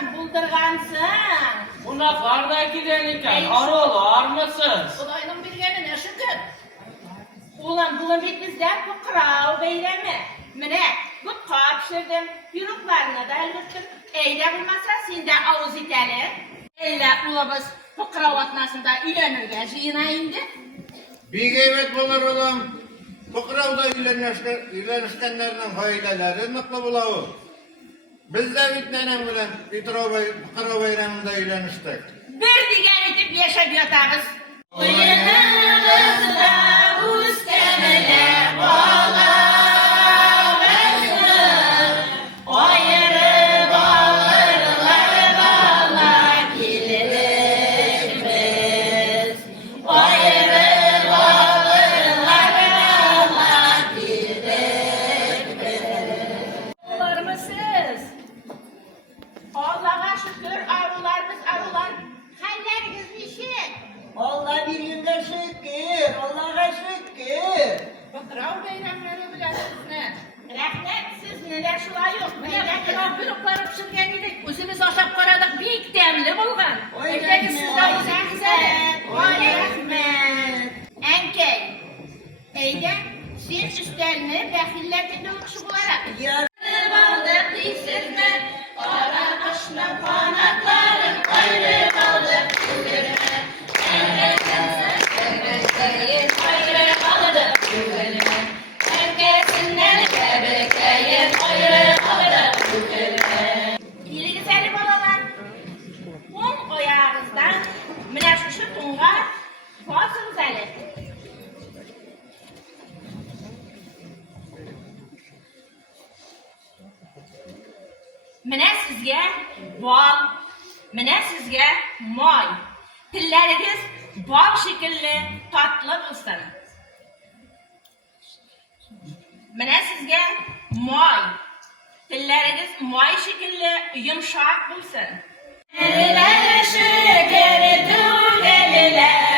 Oğlan buldurgansın. Buna karda giden iken arol armısız? Kudayının bilgenine şükür. Ulan bugün bitmizden bu kırağı beyremi. Mine, bu kapşırdım, yürüklerine de elbettim. Eyde bulmasa sinde avuz itelir. Eyle ulabız bu kravatnasında ilenirge jina indi. Bir gayret bulur oğlum. Bu kıravda ilenişkenlerinin faydaları nıklı bulağı. Biz de bitmenen bilen kırav bayramında ileniştik. Bir diğer itip yaşa götağız. Uyanırızda ustemele bağlamazdır. Ayrı bağırlar bağlar geliriz biz. Ayrı bağırlar bağlar geliriz biz. Oğullarımızsız. Allah'a şükür arılarımız arılar. Halleriniz nişin. Allah birliğine şükür, Allah'a şükür. Batırav beyramları bilesiniz ne? Rahmet siz neler şulay yok. Neler kırav bürükleri pişirgeniydik. Üzümüz aşağı koradık büyük demli bulgan. Oy Evdeki siz de rahmet. güzel. Oy rahmet. Enkey. Eyde siz üstlerini bekillerinde dönüşü bularak. Ya Baldır değilsiz mi? Ara aşma kanatların ayrı baldır değilsiz mi? Herkesin ayrı baldır değilsiz mi? Herkesinden bebekleyin ayrı baldır değilsiz mi? İyi güzeli balalar. On oyağınızdan mine şu tunga fazla güzeli. Mine sizge bal, mine sizge moy. Tilleriz bal şekilli tatlı bulsun. Mine sizge moy. Tilleriz moy şekilli yumuşak bulsun. Eller şeker dur eller.